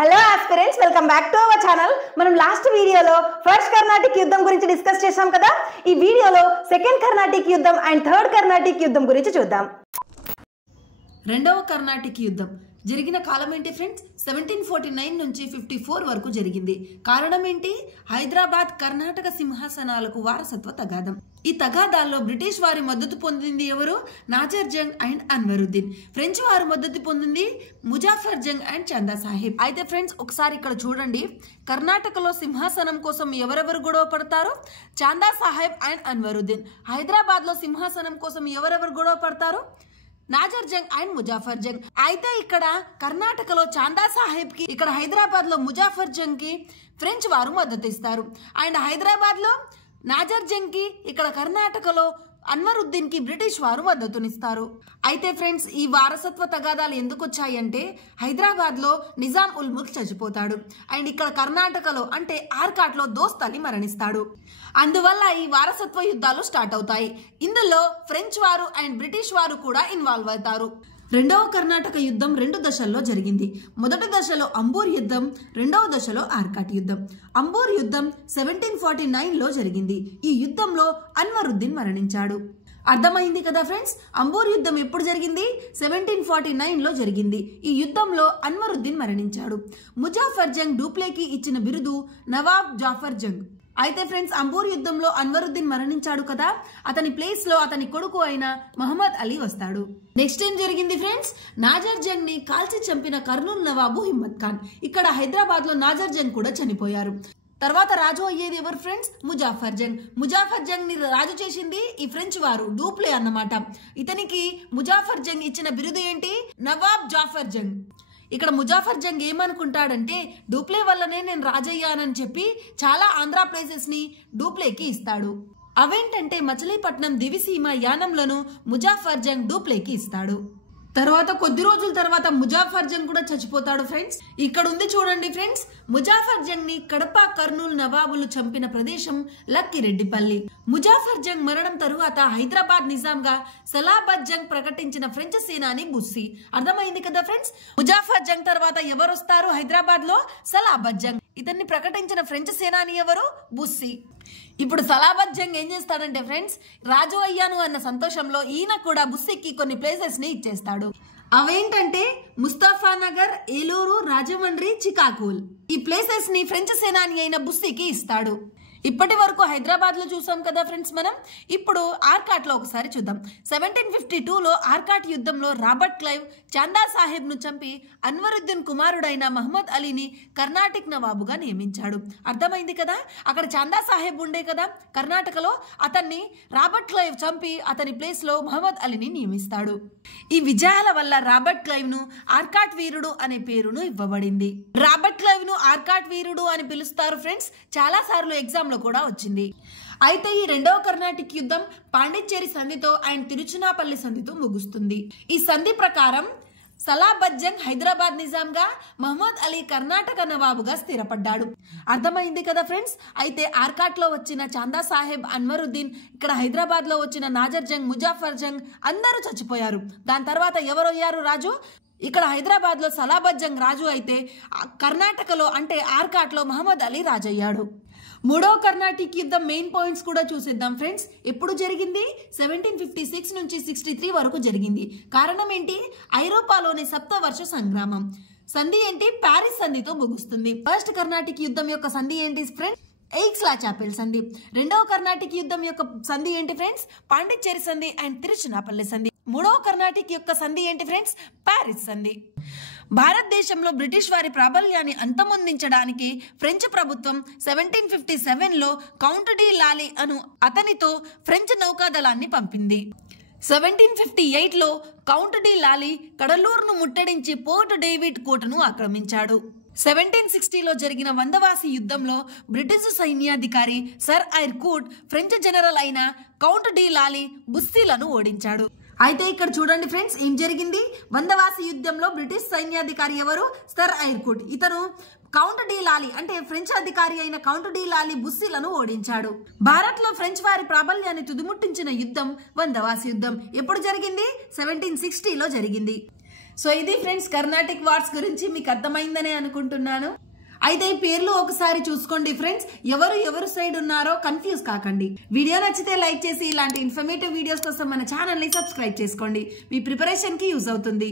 Hello aspirants, welcome back to our channel. మనం last వీడియోలో first Carnatic యుద్ధం గురించి డిస్కస్ చేశాం కదా. ఈ వీడియోలో సెకండ్ కర్ణాటిక్ యుద్ధం అండ్ థర్డ్ కర్ణాటిక్ యుద్ధం గురించి చూద్దాం. రెండవ కర్ణాటిక్ యుద్ధం జరిగిన కాలం ఏంటి ఫ్రెండ్స్? 1749 నుంచి 54 వరకు జరిగింది. కారణం ఏంటి? హైదరాబాద్ కర్ణాటక సింహాసనాలకు వారసత్వ తగాదం. ఈ తగాదాల్లో బ్రిటిష్ వారి మద్దతు పొందింది ఎవరు? నాజర్ జంగ్ అండ్ అన్వరుద్దీన్. ఫ్రెంచ్ వారు మద్దతు పొందింది ముజాఫర్ జంగ్ అండ్ చందా సాహిబ్. అయితే ఫ్రెండ్స్ ఒకసారి ఇక్కడ చూడండి, కర్ణాటకలో సింహాసనం కోసం ఎవరెవరు గొడవ పడతారు? చందా సాహిబ్ అండ్ అన్వరుద్దీన్. హైదరాబాద్ లో సింహాసనం కోసం ఎవరెవరు గొడవ పడతారు? నాజర్ జంగ్ అండ్ ముజాఫర్ జంగ్. అయితే ఇక్కడ కర్ణాటకలో చందా సాహిబ్ కి, ఇక్కడ హైదరాబాద్ లో ముజాఫర్ జంగ్ కి ఫ్రెంచ్ వారు మద్దతు ఇస్తారు. అండ్ హైదరాబాద్ లో నాజర్ జంగ్ కి, ఇక్కడ కర్ణాటకలో అన్వరుద్దీన్ కి బ్రిటిష్ వారు మద్దతునిస్తారు. అయితే ఫ్రెండ్స్ ఈ వారసత్వ తగాదాలు ఎందుకు వచ్చాయంటే, హైదరాబాద్ లో నిజాం ఉల్ ముల్క్ చచ్చిపోతాడు అండ్ ఇక్కడ కర్ణాటకలో అంటే ఆర్కాట్ లో దోస్త్ అలీ మరణిస్తాడు. అందువల్ల ఈ వారసత్వ యుద్ధాలు స్టార్ట్ అవుతాయి. ఇందులో ఫ్రెంచ్ వారు అండ్ బ్రిటిష్ వారు కూడా ఇన్వాల్వ్ అవుతారు. రెండవ కర్ణాటక యుద్ధం 2 దశల్లో జరిగింది. మొదటి దశలో అంబూర్ యుద్ధం, రెండవ దశలో ఆర్కాట్ యుద్ధం. అంబూర్ యుద్ధం 1749 లో జరిగింది. ఈ యుద్ధంలో అన్వరుద్దీన్ మరణించాడు. అర్థమైంది కదా ఫ్రెండ్స్? అంబూర్ యుద్ధం ఎప్పుడు జరిగింది? 1749 లో జరిగింది. ఈ యుద్ధంలో అన్వరుద్దీన్ మరణించాడు. ముజాఫర్ జంగ్ డూప్లేకి ఇచ్చిన బిరుదు నవాబ్ జాఫర్ జంగ్. అయితే ఫ్రెండ్స్ అంబూర్ యుద్ధంలో అన్వరుద్దీన్ మరణించాడు కదా, అతని ప్లేస్ లో అతని కొడుకు అయిన మహమ్మద్ అలీ వస్తాడు. నెక్స్ట్ ఏం జరిగింది ఫ్రెండ్స్? నాజర్ జంగ్ ని కాల్చి చంపిన కర్నూల్ నవాబు హిమ్మత్ ఖాన్. ఇక్కడ హైదరాబాద్ లో నాజర్ జంగ్ కూడా చనిపోయారు. తర్వాత రాజు అయ్యేది ఎవరు ఫ్రెండ్స్? ముజాఫర్ జంగ్. ముజాఫర్ జంగ్ ని రాజు చేసింది ఈ ఫ్రెంచ్ వారు, డూప్లే అన్నమాట. ఇతనికి ముజాఫర్ జంగ్ ఇచ్చిన బిరుదు ఏంటి? నవాబ్ జాఫర్ జంగ్. ఇక్కడ ముజాఫర్ జంగ్ ఏమనుకుంటాడంటే, డూప్లే వల్లనే నేను రాజయ్యానని చెప్పి చాలా ఆంధ్ర ప్లేసెస్ ని డూప్లేకి ఇస్తాడు. అవేంటంటే మచిలీపట్నం, దివిసీమ, యానంలను ముజాఫర్ జంగ్ డూప్లేకి ఇస్తాడు. తర్వాత కొద్ది రోజుల తర్వాత ముజాఫర్ జంగ్ కూడా చచ్చిపోతాడు ఫ్రెండ్స్. ఇక్కడ ఉంది చూడండి ఫ్రెండ్స్, ముజాఫర్ జంగ్ ని కడప, కర్నూలు నవాబులు చంపిన ప్రదేశం లక్కిరెడ్డిపల్లి. ముజాఫర్ జంగ్ మరణం తరువాత హైదరాబాద్ నిజాంగా సలాబత్ జంగ్ ప్రకటించిన ఫ్రెంచ్ సేనాని బుస్సీ. అర్థమైంది కదా ఫ్రెండ్స్? ముజాఫర్ జంగ్ తర్వాత ఎవరు వస్తారు హైదరాబాద్ లో? సలాబత్ జంగ్. ఇతన్ని ప్రకటించిన ఫ్రెంచ్ సేనాని ఎవరు? బుస్సీ. ఇప్పుడు సలాబత్ జంగ్ ఏం చేస్తాడంటే ఫ్రెండ్స్, రాజు అయ్యాను అన్న సంతోషంలో ఈయన కూడా బుస్సీకి కొన్ని ప్లేసెస్ ని ఇచ్చేస్తాడు. అవేంటంటే ముస్తఫానగర్, ఏలూరు, రాజమండ్రి, చికాగోల్. ఈ ప్లేసెస్ ని ఫ్రెంచ్ సేనాని అయిన బుస్సీకి ఇస్తాడు. ఇప్పటి వరకు హైదరాబాద్ లో చూసాం కదా ఫ్రెండ్స్ మనం. ఇప్పుడు ఆర్కాట్ లో ఒకసారి చూద్దాం. 1752 లో ఆర్కాట్ యుద్ధంలో రాబర్ట్ క్లైవ్ చందా సాహిబ్ ను చంపి అన్వరుద్దీన్ కుమారుడైన మహమ్మద్ అలీని కర్ణాటిక్ నవాబుగా నియమించాడు. అర్థమైంది కదా? అక్కడ చందా సాహిబ్ ఉండే కదా కర్ణాటకలో, అతన్ని రాబర్ట్ క్లైవ్ చంపి అతని ప్లేస్ లో మహమ్మద్ అలీని నియమిస్తాడు. ఈ విజయాల వల్ల రాబర్ట్ క్లైవ్ ను ఆర్కాట్ వీరుడు అనే పేరును ఇవ్వబడింది. రాబర్ట్ క్లైవ్ ను ఆర్కాట్ వీరుడు అని పిలుస్తారు ఫ్రెండ్స్. చాలా సార్లు ఎగ్జామ్ లో కూడా వచ్చింది. అయితే ఈ రెండవ కర్ణాటిక్ యుద్ధం పాండిచ్చేరి సంధితో అండ్ తిరుచునాపల్లి సంధితో ముగుస్తుంది. ఈ సంధి ప్రకారం సలాబత్ జంగ్ హైదరాబాద్ నిజాంగా, మహమ్మద్ అలీ కర్ణాటక నవాబుగా స్థిరపడ్డాడు. అర్థమైంది కదా ఫ్రెండ్స్? అయితే ఆర్కాట్ లో వచ్చిన చందా సాహెబ్, అన్వరుద్దీన్, ఇక్కడ హైదరాబాద్ లో వచ్చిన నాజర్ జంగ్, ముజాఫర్ జంగ్ అందరూ చచ్చిపోయారు. దాని తర్వాత ఎవరయ్యారు రాజు? ఇక్కడ హైదరాబాద్ లో సలాబత్ జంగ్ రాజు అయితే కర్ణాటకలో అంటే ఆర్కాట్ లో మహమ్మద్ అలీ రాజయ్యాడు. మూడవ కర్ణాటిక్ యుద్ధం మెయిన్ పాయింట్స్ కూడా చూసేద్దాం ఫ్రెండ్స్. ఎప్పుడు జరిగింది? 1756 నుంచి 63 వరకు జరిగింది. కారణం ఏంటి? ఐరోపాలోని సప్తవర్ష సంగ్రామం. సంధి ఏంటి? ప్యారిస్ సంధితో ముగుస్తుంది. ఫస్ట్ కర్ణాటిక్ యుద్ధం యొక్క సంధి ఏంటి ఫ్రెండ్స్? ఎయిక్స్లా చాపెల్ సంధి. రెండవ కర్ణాటిక్ యుద్ధం యొక్క సంధి ఏంటి ఫ్రెండ్స్? పాండిచ్చేరి సంధి అండ్ తిరుచునాపల్లి సంధి. మూడవ కర్ణాటిక్ యొక్క సంధి ఏంటి ఫ్రెండ్స్? ప్యారిస్ సంధి. భారతదేశంలో బ్రిటిష్ వారి ప్రాబల్యాన్ని అంతమొందించడానికి ఫ్రెంచ్ ప్రభుత్వం 1757లో కౌంట్ డి లాలీ అను అతనితో ఫ్రెంచ్ నౌకాదళాన్ని పంపింది. 1758లో కౌంట్ డి లాలీ కడలూరును ముట్టడించి పోర్ట్ డేవిడ్ కోటను ఆక్రమించాడు. 1760లో జరిగిన వందవాసి యుద్ధంలో బ్రిటిష్ సైన్యాధికారి సర్ ఐర్కూట్ ఫ్రెంచ్ జనరల్ అయిన కౌంట్ డి లాలీ బుస్సీలను ఓడించాడు. అయితే ఇక్కడ చూడండి ఫ్రెండ్స్, ఏం జరిగింది? వందవాసి యుద్ధంలో బ్రిటిష్ సైన్యాధికారి ఎవరు? Sir Eyre Coote. ఇతను కౌంట్ డి లాలీ అంటే ఫ్రెంచ్ అధికారి అయిన కౌంట్ డి లాలీ బుస్సీలను ఓడించాడు. భారత్ లో ఫ్రెంచ్ వారి ప్రాబల్యాన్ని తుదిముట్టించిన యుద్ధం వందవాసి యుద్ధం. ఎప్పుడు జరిగింది? 1760లో జరిగింది. సో ఇది ఫ్రెండ్స్ కర్ణాటిక్ వార్స్ గురించి మీకు అర్థమైందనే అనుకుంటున్నాను. అయితే ఈ పేర్లు ఒకసారి చూసుకోండి ఫ్రెండ్స్, ఎవరు సైడ్ ఉన్నారో కన్ఫ్యూజ్ కాకండి. వీడియో నచ్చితే లైక్ చేసి ఇలాంటి ఇన్ఫర్మేటివ్ వీడియోస్ కోసం మన ఛానల్ని సబ్స్క్రైబ్ చేసుకోండి. మీ ప్రిపరేషన్కి యూజ్ అవుతుంది.